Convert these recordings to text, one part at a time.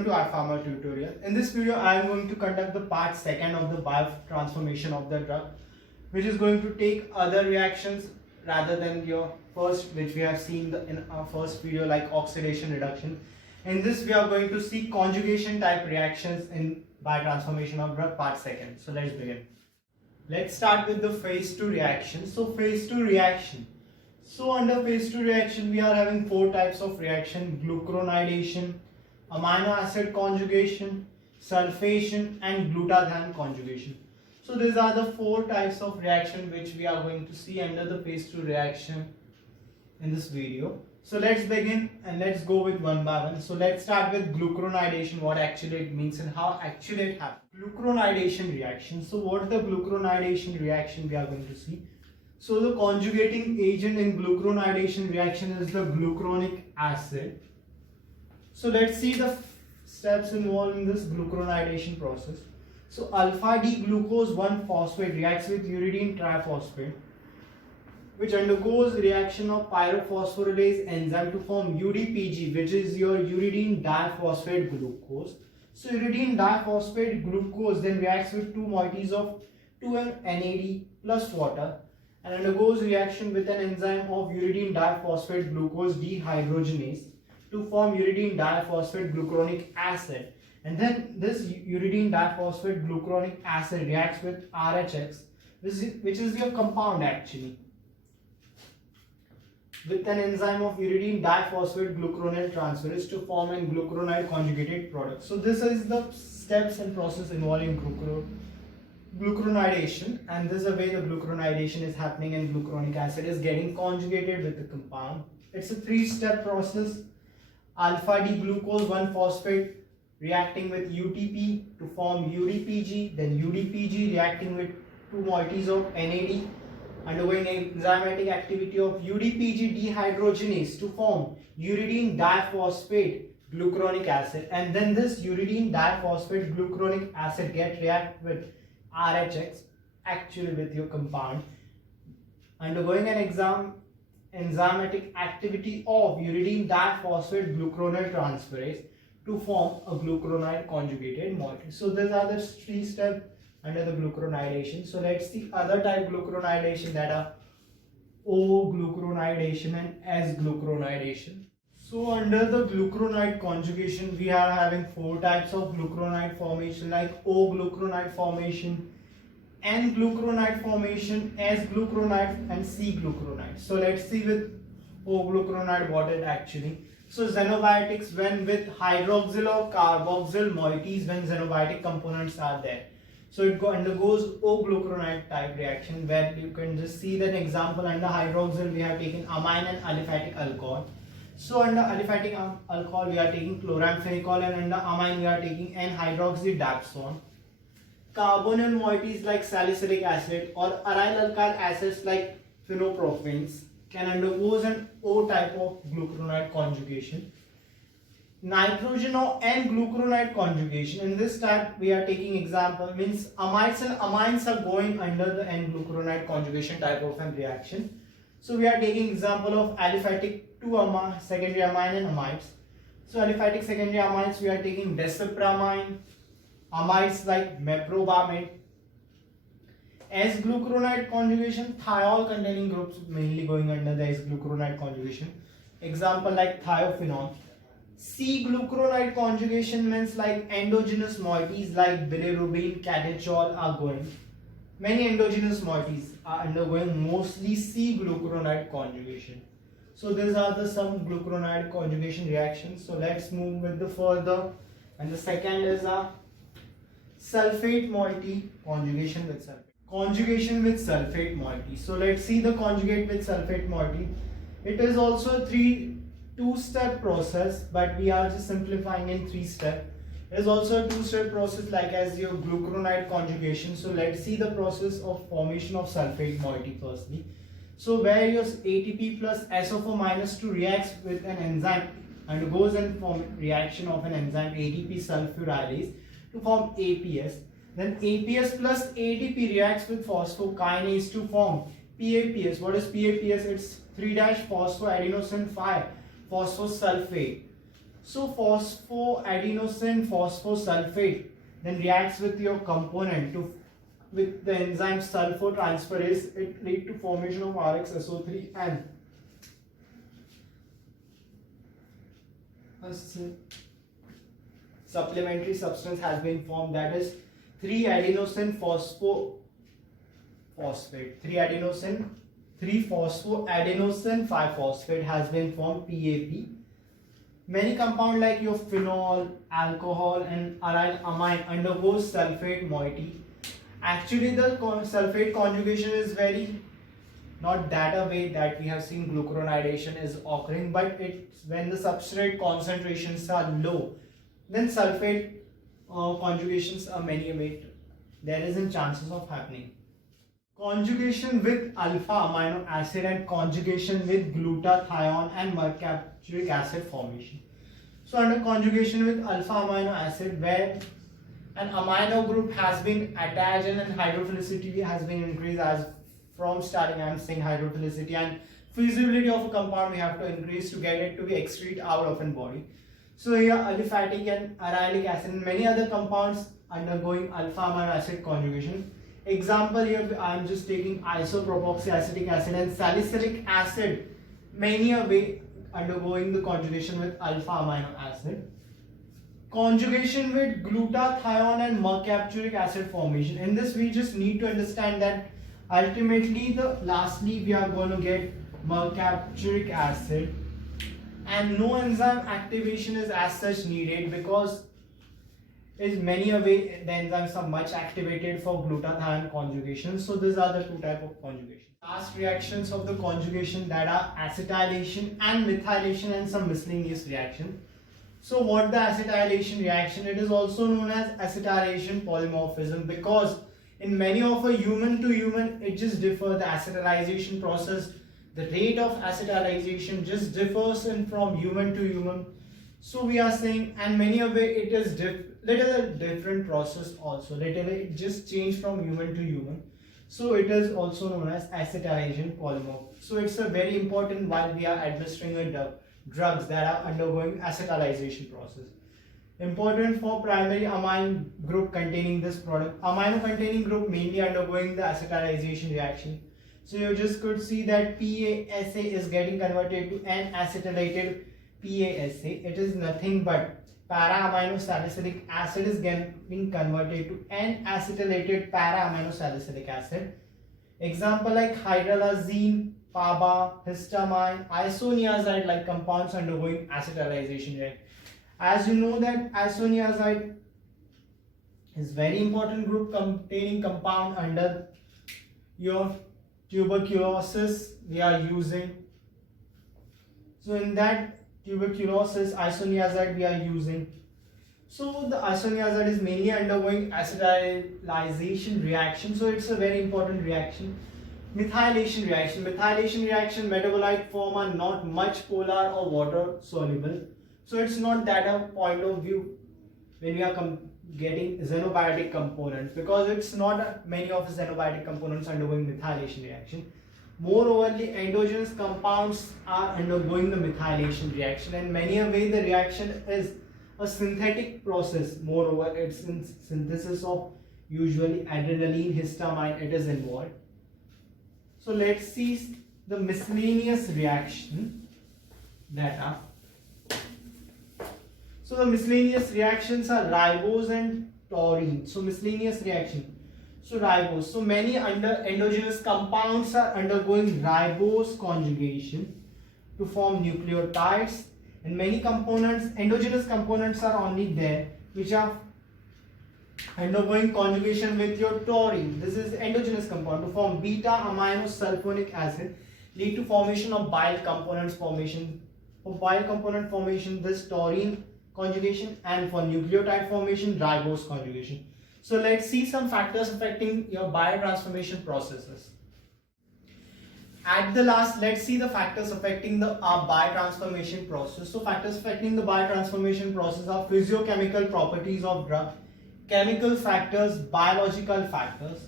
welcome to iPharma tutorial. In this video, I am going to conduct the part second of the biotransformation of the drug, which is going to take other reactions rather than your first, which we have seen in our first video, like oxidation reduction. In this, we are going to see conjugation type reactions in biotransformation of drug part second. So let's begin. Let's start with the phase 2 reaction. So phase 2 reaction. So under phase 2 reaction, we are having four types of reaction: glucuronidation, amino acid conjugation, sulfation, and glutathione conjugation. So these are the four types of reaction which we are going to see under the phase 2 reaction in this video. So let's begin and let's go with one by one. So let's start with glucuronidation, what actually it means and how actually it happens. Glucuronidation reaction. So what is the glucuronidation reaction we are going to see? So the conjugating agent in glucuronidation reaction is the glucuronic acid. So let's see the steps involved in this glucuronidation process. So alpha D glucose 1-phosphate reacts with uridine triphosphate, which undergoes reaction of pyrophosphorylase enzyme to form UDPG, which is your uridine diphosphate glucose. So uridine diphosphate glucose then reacts with two moieties of 2NAD plus water and undergoes reaction with an enzyme of uridine diphosphate glucose dehydrogenase to form uridine diphosphate glucuronic acid. And then this uridine diphosphate glucuronic acid reacts with RHX, which is your compound actually, with an enzyme of uridine diphosphate glucuronyl transferase to form a glucuronide conjugated product. So this is the steps and process involving glucuronidation, and this is the way the glucuronidation is happening and glucuronic acid is getting conjugated with the compound. It's a three-step process. Alpha D glucose 1-phosphate reacting with UTP to form UDPG, then UDPG reacting with two moieties of NAD, undergoing enzymatic activity of UDPG dehydrogenase to form uridine diphosphate glucuronic acid, and then this uridine diphosphate glucuronic acid react with RHX actually with your compound, undergoing an enzymatic activity of uridine diphosphate glucuronyl transferase to form a glucuronide conjugated moiety. So these are the three steps under the glucuronidation. So let's see other type glucuronidation, that are O glucuronidation and S glucuronidation. So under the glucuronide conjugation, we are having four types of glucuronide formation, like O glucuronide formation, N glucuronide formation, S glucuronide, and C glucuronide. So let's see with O glucuronide what it actually. So xenobiotics when with hydroxyl or carboxyl moieties when xenobiotic components are there. So it undergoes O glucuronide type reaction, where you can just see that example. Under hydroxyl we have taken amine and aliphatic alcohol. So under aliphatic alcohol we are taking chloramphenicol, and under amine we are taking N-hydroxydapsone. Carbonyl moieties like salicylic acid or aryl alkyl acids like phenoprophanes can undergo an O type of glucuronide conjugation. Nitrogen or N glucuronide conjugation. In this type we are taking example, means amides and amines are going under the N glucuronide conjugation type of a reaction. So we are taking example of aliphatic 2 secondary amine and amides. So aliphatic secondary amines we are taking desipramine, amides like meprobamate. S glucuronide conjugation, thiol containing groups mainly going under the S glucuronide conjugation. Example like thiophenol. C glucuronide conjugation means like endogenous moieties like bilirubin, catechol are going. Many endogenous moieties are undergoing mostly C glucuronide conjugation. So these are the some glucuronide conjugation reactions. So let's move with the further, and the second is a sulfate moiety conjugation with sulfate. Conjugation with sulfate moiety. So let's see the conjugate with sulfate moiety. It is also a two-step process, but we are just simplifying in three steps. It is also a two-step process like as your glucuronide conjugation. So let's see the process of formation of sulfate moiety firstly. So where your ATP plus SO4 minus 2 reacts with an enzyme and goes and form reaction of an enzyme ATP sulfurylase to form APS. Then APS plus ATP reacts with phosphokinase to form PAPS. What is PAPS? It's 3-phosphoadenosine 5 phosphosulfate. So phosphoadenosine phosphosulfate then reacts with your component to with the enzyme sulfotransferase. It lead to formation of RxSO3 and supplementary substance has been formed, that is 3-adenosine phosphophosphate. 3-phosphoadenosine 5-phosphate has been formed, PAP. Many compounds like your phenol, alcohol and aryl amine undergoes sulfate moiety. Actually the sulfate conjugation is very not that a way that we have seen glucuronidation is occurring, but it's when the substrate concentrations are low, then sulfate conjugations are many a way there isn't chances of happening. Conjugation with alpha amino acid and conjugation with glutathione and mercapturic acid formation. So under conjugation with alpha amino acid, where an amino group has been attached and hydrophilicity has been increased, as from starting I am saying hydrophilicity and feasibility of a compound we have to increase to get it to be excrete out of a body. So here aliphatic and arylic acid and many other compounds undergoing alpha amino acid conjugation. Example here I am just taking isopropoxyacetic acid and salicylic acid, many a way undergoing the conjugation with alpha amino acid. Conjugation with glutathione and mercapturic acid formation. In this we just need to understand that ultimately lastly we are going to get mercapturic acid, and no enzyme activation is as such needed because is many a way the enzymes are much activated for glutathione conjugation. So these are the two type of conjugation. Last reactions of the conjugation, that are acetylation and methylation and some miscellaneous reaction. So what the acetylation reaction? It is also known as acetylation polymorphism, because in many of a human to human it just differs. The acetylation process, the rate of acetylation just differs from human to human. So we are saying, and many of it is little different process also. Little it just changed from human to human. So it is also known as acetylation polymorph. So it's a very important while we are administering a drugs that are undergoing acetylation process. Important for primary amine group containing this product. Amino containing group mainly undergoing the acetylation reaction. So you just could see that PASA is getting converted to N-acetylated PASA. It is nothing but para-amino-salicylic acid is getting converted to N-acetylated para-amino-salicylic acid. Example like hydralazine, PABA, histamine, isoniazide like compounds undergoing acetylation reaction. As you know that isoniazide is very important group containing compound under your tuberculosis we are using. So in that tuberculosis isoniazide we are using. So the isoniazide is mainly undergoing acetylation reaction. So it's a very important reaction. Methylation reaction. Methylation reaction, metabolite form are not much polar or water soluble. So it's not that a point of view when we are getting xenobiotic components, because it's not many of the xenobiotic components undergoing methylation reaction. Moreover, the endogenous compounds are undergoing the methylation reaction, and many a way the reaction is a synthetic process. Moreover, it's in synthesis of usually adrenaline, histamine, it is involved. So let's see the miscellaneous reaction data. So the miscellaneous reactions are ribose and taurine. So miscellaneous reaction. So ribose. So many endogenous compounds are undergoing ribose conjugation to form nucleotides, and many components, endogenous components are only there which are undergoing conjugation with your taurine. This is endogenous compound to form beta aminosulfonic acid, lead to formation of bile components formation. For bile component formation, this taurine conjugation, and for nucleotide formation, ribose conjugation. So let's see some factors affecting your biotransformation processes. At the last, let's see the factors affecting the biotransformation process. So factors affecting the biotransformation process are physiochemical properties of drug, chemical factors, biological factors.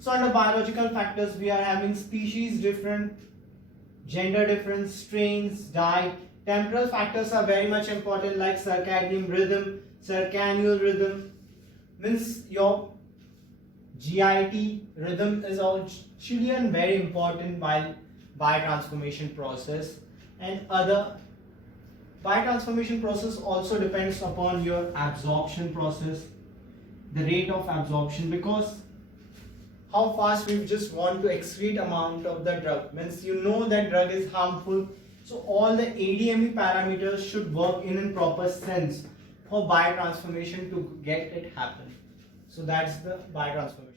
So under biological factors, we are having species different, gender difference, strains, diet, Temporal factors are very much important, like circadian rhythm, circannual rhythm. Means your GIT rhythm is actually a very important while biotransformation process, and other biotransformation process also depends upon your absorption process, the rate of absorption, because how fast we just want to excrete amount of the drug. Means you know that drug is harmful, so all the ADME parameters should work in a proper sense for biotransformation to get it happen. So that's the biotransformation.